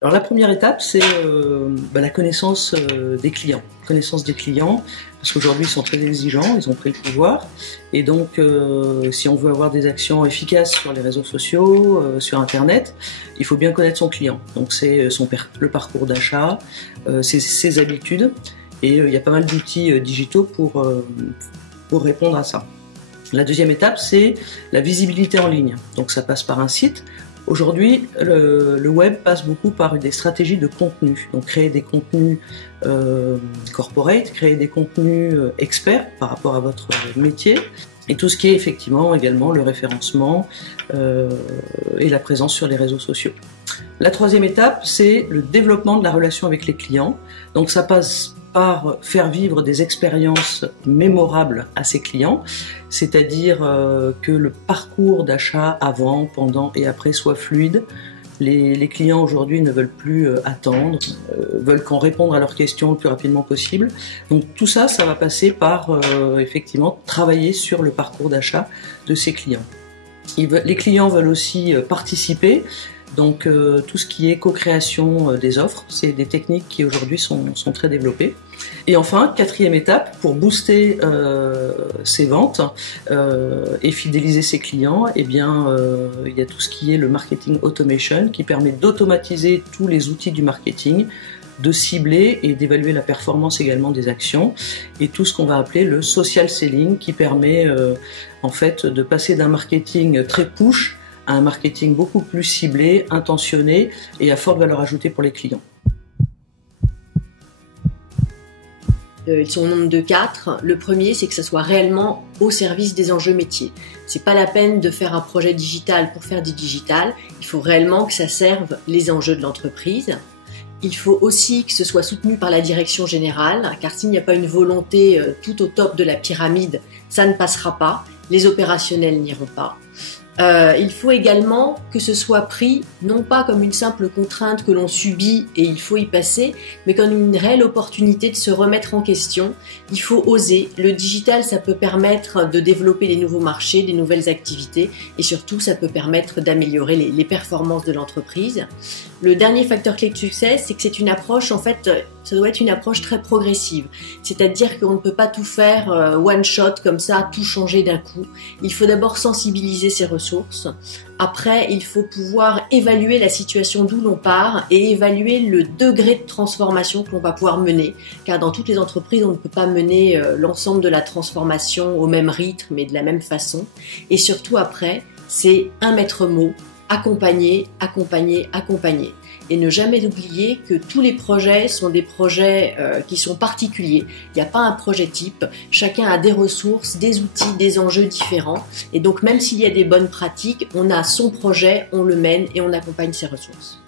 Alors la première étape, c'est la connaissance des clients. Connaissance des clients, parce qu'aujourd'hui ils sont très exigeants, ils ont pris le pouvoir. Et donc si on veut avoir des actions efficaces sur les réseaux sociaux, sur Internet, il faut bien connaître son client. Donc c'est le parcours d'achat, ses habitudes. Et il y a pas mal d'outils digitaux pour répondre à ça. La deuxième étape, c'est la visibilité en ligne. Donc ça passe par un site. Aujourd'hui, le web passe beaucoup par des stratégies de contenu. Donc créer des contenus corporate, créer des contenus experts par rapport à votre métier, et tout ce qui est effectivement également le référencement et la présence sur les réseaux sociaux. La troisième étape, c'est le développement de la relation avec les clients. Donc ça passe par faire vivre des expériences mémorables à ses clients, c'est-à-dire que le parcours d'achat avant, pendant et après soit fluide. Les clients aujourd'hui ne veulent plus attendre, veulent qu'on réponde à leurs questions le plus rapidement possible. Donc tout ça, ça va passer par effectivement travailler sur le parcours d'achat de ses clients. Les clients veulent aussi participer. Donc tout ce qui est co-création des offres, c'est des techniques qui aujourd'hui sont très développées. Et enfin, quatrième étape, pour booster ses ventes et fidéliser ses clients, eh bien, il y a tout ce qui est le marketing automation qui permet d'automatiser tous les outils du marketing, de cibler et d'évaluer la performance également des actions, et tout ce qu'on va appeler le social selling qui permet en fait de passer d'un marketing très push à un marketing beaucoup plus ciblé, intentionné et à forte valeur ajoutée pour les clients. Ils sont au nombre de 4. Le premier, c'est que ça soit réellement au service des enjeux métiers. C'est pas la peine de faire un projet digital pour faire du digital. Il faut réellement que ça serve les enjeux de l'entreprise. Il faut aussi que ce soit soutenu par la direction générale, car s'il n'y a pas une volonté tout au top de la pyramide, ça ne passera pas. Les opérationnels n'iront pas. Il faut également que ce soit pris non pas comme une simple contrainte que l'on subit et il faut y passer, mais comme une réelle opportunité de se remettre en question. Il faut oser. Le digital, ça peut permettre de développer des nouveaux marchés, des nouvelles activités, et surtout ça peut permettre d'améliorer les performances de l'entreprise. Le dernier facteur clé de succès, c'est que c'est une approche, en fait, ça doit être une approche très progressive. C'est-à-dire qu'on ne peut pas tout faire one shot comme ça, tout changer d'un coup. Il faut d'abord sensibiliser ses ressources. Après, il faut pouvoir évaluer la situation d'où l'on part et évaluer le degré de transformation que l'on va pouvoir mener. Car dans toutes les entreprises, on ne peut pas mener l'ensemble de la transformation au même rythme et de la même façon. Et surtout après, c'est un maître mot. Accompagner, accompagner, accompagner. Et ne jamais oublier que tous les projets sont des projets qui sont particuliers. Il n'y a pas un projet type. Chacun a des ressources, des outils, des enjeux différents. Et donc même s'il y a des bonnes pratiques, on a son projet, on le mène et on accompagne ses ressources.